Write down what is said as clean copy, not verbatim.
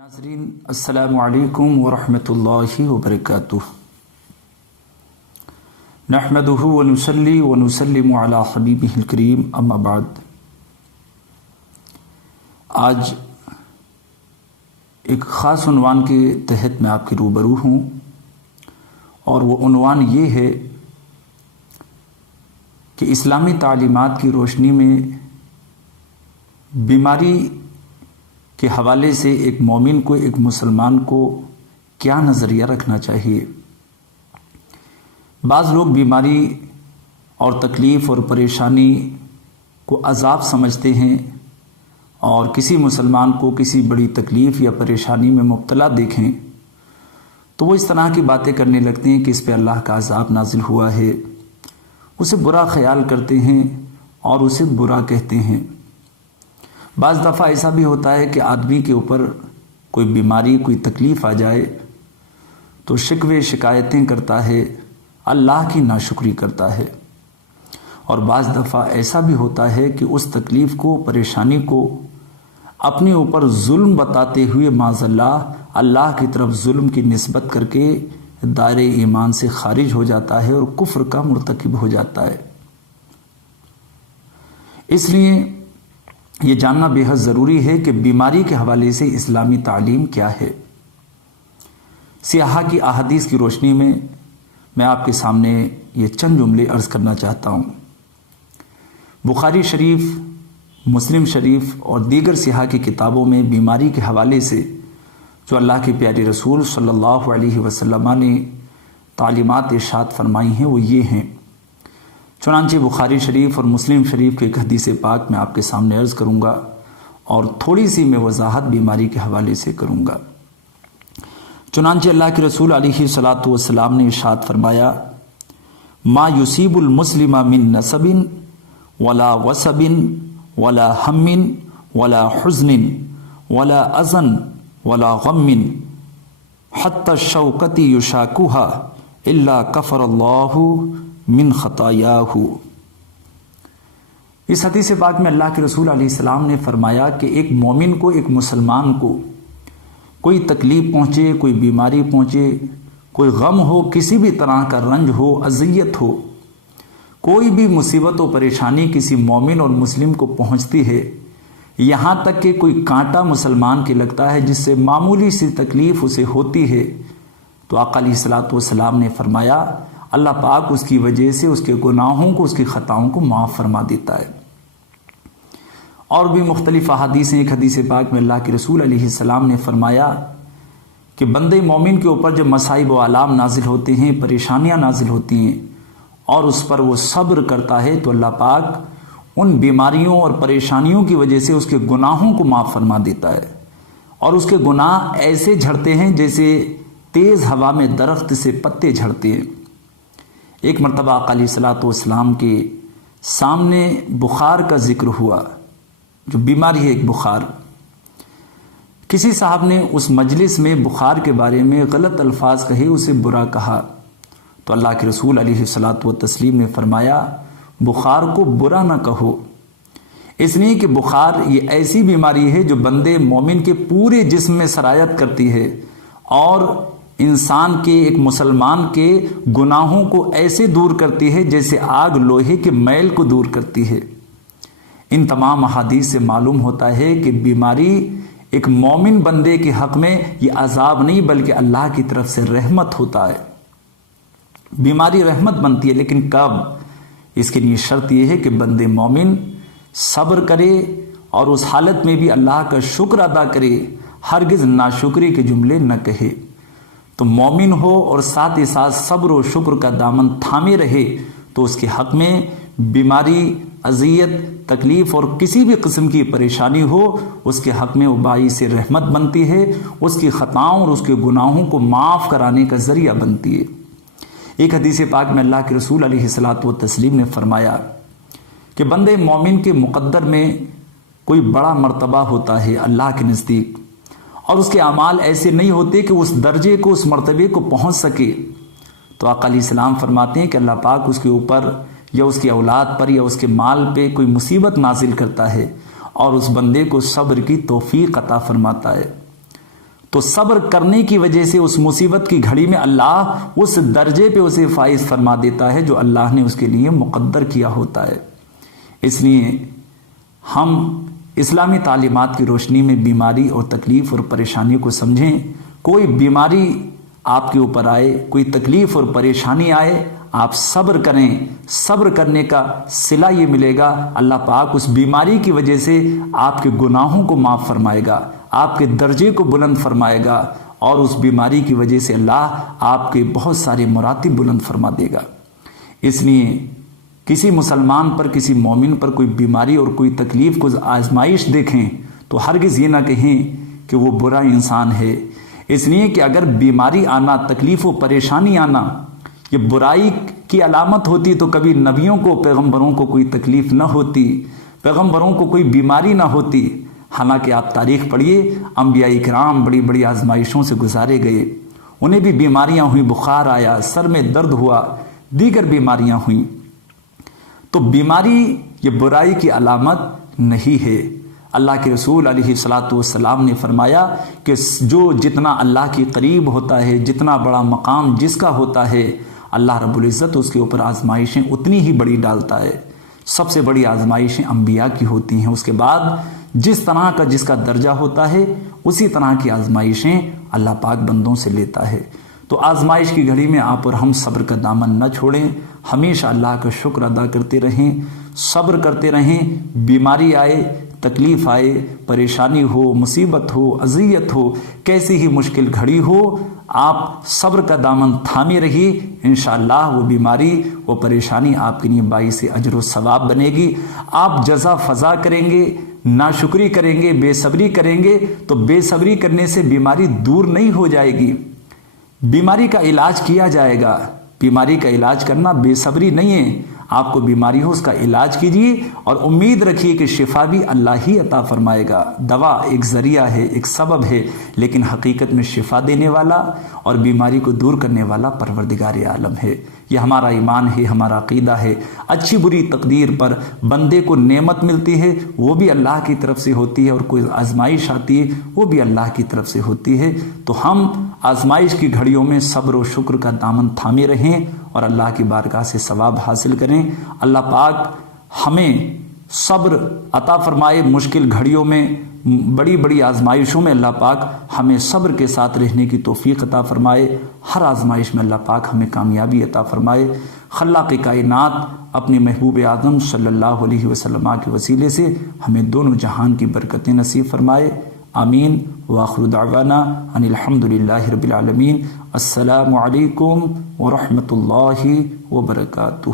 ناظرین السلام علیکم ورحمۃ اللہ وبرکاتہ۔ نحمدہ ونصلی ونسلم علی حبیبہ الکریم، اما بعد۔ آج ایک خاص عنوان کے تحت میں آپ کے روبرو ہوں، اور وہ عنوان یہ ہے کہ اسلامی تعلیمات کی روشنی میں بیماری کے حوالے سے ایک مومن کو، ایک مسلمان کو کیا نظریہ رکھنا چاہیے۔ بعض لوگ بیماری اور تکلیف اور پریشانی کو عذاب سمجھتے ہیں، اور کسی مسلمان کو کسی بڑی تکلیف یا پریشانی میں مبتلا دیکھیں تو وہ اس طرح کی باتیں کرنے لگتے ہیں کہ اس پہ اللہ کا عذاب نازل ہوا ہے، اسے برا خیال کرتے ہیں اور اسے برا کہتے ہیں۔ بعض دفعہ ایسا بھی ہوتا ہے کہ آدمی کے اوپر کوئی بیماری، کوئی تکلیف آ جائے تو شکوے شکایتیں کرتا ہے، اللہ کی ناشکری کرتا ہے، اور بعض دفعہ ایسا بھی ہوتا ہے کہ اس تکلیف کو، پریشانی کو اپنے اوپر ظلم بتاتے ہوئے معاذ اللہ کی طرف ظلم کی نسبت کر کے دائرے ایمان سے خارج ہو جاتا ہے اور کفر کا مرتکب ہو جاتا ہے۔ اس لیے یہ جاننا بے حد ضروری ہے کہ بیماری کے حوالے سے اسلامی تعلیم کیا ہے۔ صحیحہ کی احادیث کی روشنی میں آپ کے سامنے یہ چند جملے عرض کرنا چاہتا ہوں۔ بخاری شریف، مسلم شریف اور دیگر صحیحہ کی کتابوں میں بیماری کے حوالے سے جو اللہ کے پیارے رسول صلی اللہ علیہ وسلم نے تعلیمات ارشاد فرمائی ہیں وہ یہ ہیں۔ چنانچہ بخاری شریف اور مسلم شریف کے ایک حدیث پاک میں آپ کے سامنے عرض کروں گا، اور تھوڑی سی میں وضاحت بیماری کے حوالے سے کروں گا۔ چنانچہ اللہ کے رسول علیہ الصلاۃ والسلام نے ارشاد فرمایا، ما یصیب المسلم من نصب ولا وصب ولا ہم ولا حزن ولا اذن ولا غم حتی الشوکۃ یشاکها الا کفر اللہ من خطایاہ۔ اس حدیث پاک میں اللہ کے رسول علیہ السلام نے فرمایا کہ ایک مومن کو، ایک مسلمان کو کوئی تکلیف پہنچے، کوئی بیماری پہنچے، کوئی غم ہو، کسی بھی طرح کا رنج ہو، اذیت ہو، کوئی بھی مصیبت و پریشانی کسی مومن اور مسلم کو پہنچتی ہے، یہاں تک کہ کوئی کانٹا مسلمان کے لگتا ہے، جس سے معمولی سی تکلیف اسے ہوتی ہے، تو آقا علیہ الصلوۃ والسلام نے فرمایا اللہ پاک اس کی وجہ سے اس کے گناہوں کو، اس کی خطاؤں کو معاف فرما دیتا ہے۔ اور بھی مختلف احادیث ہیں۔ ایک حدیث پاک میں اللہ کے رسول علیہ السلام نے فرمایا کہ بندے مومن کے اوپر جب مصائب و آلام نازل ہوتے ہیں، پریشانیاں نازل ہوتی ہیں، اور اس پر وہ صبر کرتا ہے تو اللہ پاک ان بیماریوں اور پریشانیوں کی وجہ سے اس کے گناہوں کو معاف فرما دیتا ہے، اور اس کے گناہ ایسے جھڑتے ہیں جیسے تیز ہوا میں درخت سے پتے جھڑتے ہیں۔ ایک مرتبہ آقا علیہ الصلوۃ والسلام کے سامنے بخار کا ذکر ہوا، جو بیماری ہے ایک بخار۔ کسی صاحب نے اس مجلس میں بخار کے بارے میں غلط الفاظ کہے، اسے برا کہا، تو اللہ کے رسول علیہ الصلوۃ والتسلیم نے فرمایا بخار کو برا نہ کہو، اس لیے کہ بخار یہ ایسی بیماری ہے جو بندے مومن کے پورے جسم میں سرایت کرتی ہے، اور انسان کے، ایک مسلمان کے گناہوں کو ایسے دور کرتی ہے جیسے آگ لوہے کے میل کو دور کرتی ہے۔ ان تمام احادیث سے معلوم ہوتا ہے کہ بیماری ایک مومن بندے کے حق میں یہ عذاب نہیں بلکہ اللہ کی طرف سے رحمت ہوتا ہے۔ بیماری رحمت بنتی ہے، لیکن کب؟ اس کے لیے شرط یہ ہے کہ بندے مومن صبر کرے اور اس حالت میں بھی اللہ کا شکر ادا کرے، ہرگز ناشکری کے جملے نہ کہے۔ تو مومن ہو اور ساتھ ہی ساتھ صبر و شکر کا دامن تھامے رہے تو اس کے حق میں بیماری، اذیت، تکلیف اور کسی بھی قسم کی پریشانی ہو، اس کے حق میں وہ باعث رحمت بنتی ہے، اس کی خطاؤں اور اس کے گناہوں کو معاف کرانے کا ذریعہ بنتی ہے۔ ایک حدیث پاک میں اللہ کے رسول علیہ الصلوۃ والتسلیم نے فرمایا کہ بندے مومن کے مقدر میں کوئی بڑا مرتبہ ہوتا ہے اللہ کے نزدیک، اور اس کے اعمال ایسے نہیں ہوتے کہ اس درجے کو، اس مرتبے کو پہنچ سکے، تو آقا علیہ السلام فرماتے ہیں کہ اللہ پاک اس کے اوپر یا اس کی اولاد پر یا اس کے مال پہ کوئی مصیبت نازل کرتا ہے، اور اس بندے کو صبر کی توفیق عطا فرماتا ہے۔ تو صبر کرنے کی وجہ سے اس مصیبت کی گھڑی میں اللہ اس درجے پہ اسے فائز فرما دیتا ہے جو اللہ نے اس کے لیے مقدر کیا ہوتا ہے۔ اس لیے ہم اسلامی تعلیمات کی روشنی میں بیماری اور تکلیف اور پریشانی کو سمجھیں۔ کوئی بیماری آپ کے اوپر آئے، کوئی تکلیف اور پریشانی آئے، آپ صبر کریں۔ صبر کرنے کا صلہ یہ ملے گا، اللہ پاک اس بیماری کی وجہ سے آپ کے گناہوں کو معاف فرمائے گا، آپ کے درجے کو بلند فرمائے گا، اور اس بیماری کی وجہ سے اللہ آپ کے بہت سارے مراتب بلند فرما دے گا۔ اس لیے کسی مسلمان پر، کسی مومن پر کوئی بیماری اور کوئی تکلیف کو آزمائش دیکھیں تو ہرگز یہ نہ کہیں کہ وہ برا انسان ہے۔ اس لیے کہ اگر بیماری آنا، تکلیف و پریشانی آنا یہ برائی کی علامت ہوتی تو کبھی نبیوں کو، پیغمبروں کو کوئی تکلیف نہ ہوتی، پیغمبروں کو کوئی بیماری نہ ہوتی۔ حالانکہ آپ تاریخ پڑھیے، انبیاء کرام بڑی بڑی آزمائشوں سے گزارے گئے، انہیں بھی بیماریاں ہوئیں، بخار آیا، سر میں درد ہوا، دیگر بیماریاں ہوئیں۔ تو بیماری یہ برائی کی علامت نہیں ہے۔ اللہ کے رسول علیہ الصلاۃ والسلام نے فرمایا کہ جو جتنا اللہ کے قریب ہوتا ہے، جتنا بڑا مقام جس کا ہوتا ہے، اللہ رب العزت اس کے اوپر آزمائشیں اتنی ہی بڑی ڈالتا ہے۔ سب سے بڑی آزمائشیں انبیاء کی ہوتی ہیں، اس کے بعد جس طرح کا جس کا درجہ ہوتا ہے اسی طرح کی آزمائشیں اللہ پاک بندوں سے لیتا ہے۔ تو آزمائش کی گھڑی میں آپ اور ہم صبر کا دامن نہ چھوڑیں، ہمیشہ اللہ کا شکر ادا کرتے رہیں، صبر کرتے رہیں۔ بیماری آئے، تکلیف آئے، پریشانی ہو، مصیبت ہو، اذیت ہو، کیسی ہی مشکل گھڑی ہو، آپ صبر کا دامن تھامے رہیے، انشاءاللہ وہ بیماری، وہ پریشانی آپ کے لیے باعث اجر و ثواب بنے گی۔ آپ جزا فضا کریں گے، ناشکری کریں گے، بے صبری کریں گے تو بے صبری کرنے سے بیماری دور نہیں ہو جائے گی، بیماری کا علاج کیا جائے گا۔ بیماری کا علاج کرنا بے صبری نہیں ہے۔ آپ کو بیماری ہو اس کا علاج کیجیے اور امید رکھیے کہ شفا بھی اللہ ہی عطا فرمائے گا۔ دوا ایک ذریعہ ہے، ایک سبب ہے، لیکن حقیقت میں شفا دینے والا اور بیماری کو دور کرنے والا پروردگار عالم ہے۔ یہ ہمارا ایمان ہے، ہمارا عقیدہ ہے۔ اچھی بری تقدیر پر بندے کو نعمت ملتی ہے وہ بھی اللہ کی طرف سے ہوتی ہے، اور کوئی آزمائش آتی ہے وہ بھی اللہ کی طرف سے ہوتی ہے۔ تو ہم آزمائش کی گھڑیوں میں صبر و شکر کا دامن تھامے رہیں اور اللہ کی بارگاہ سے ثواب حاصل کریں۔ اللہ پاک ہمیں صبر عطا فرمائے، مشکل گھڑیوں میں، بڑی بڑی آزمائشوں میں اللہ پاک ہمیں صبر کے ساتھ رہنے کی توفیق عطا فرمائے۔ ہر آزمائش میں اللہ پاک ہمیں کامیابی عطا فرمائے۔ خلاق کائنات اپنے محبوب اعظم صلی اللہ علیہ وسلم کے وسیلے سے ہمیں دونوں جہان کی برکتیں نصیب فرمائے، آمین۔ وآخر دعوانا ان الحمد للہ رب العالمین۔ السلام علیکم ورحمۃ اللہ وبرکاتہ۔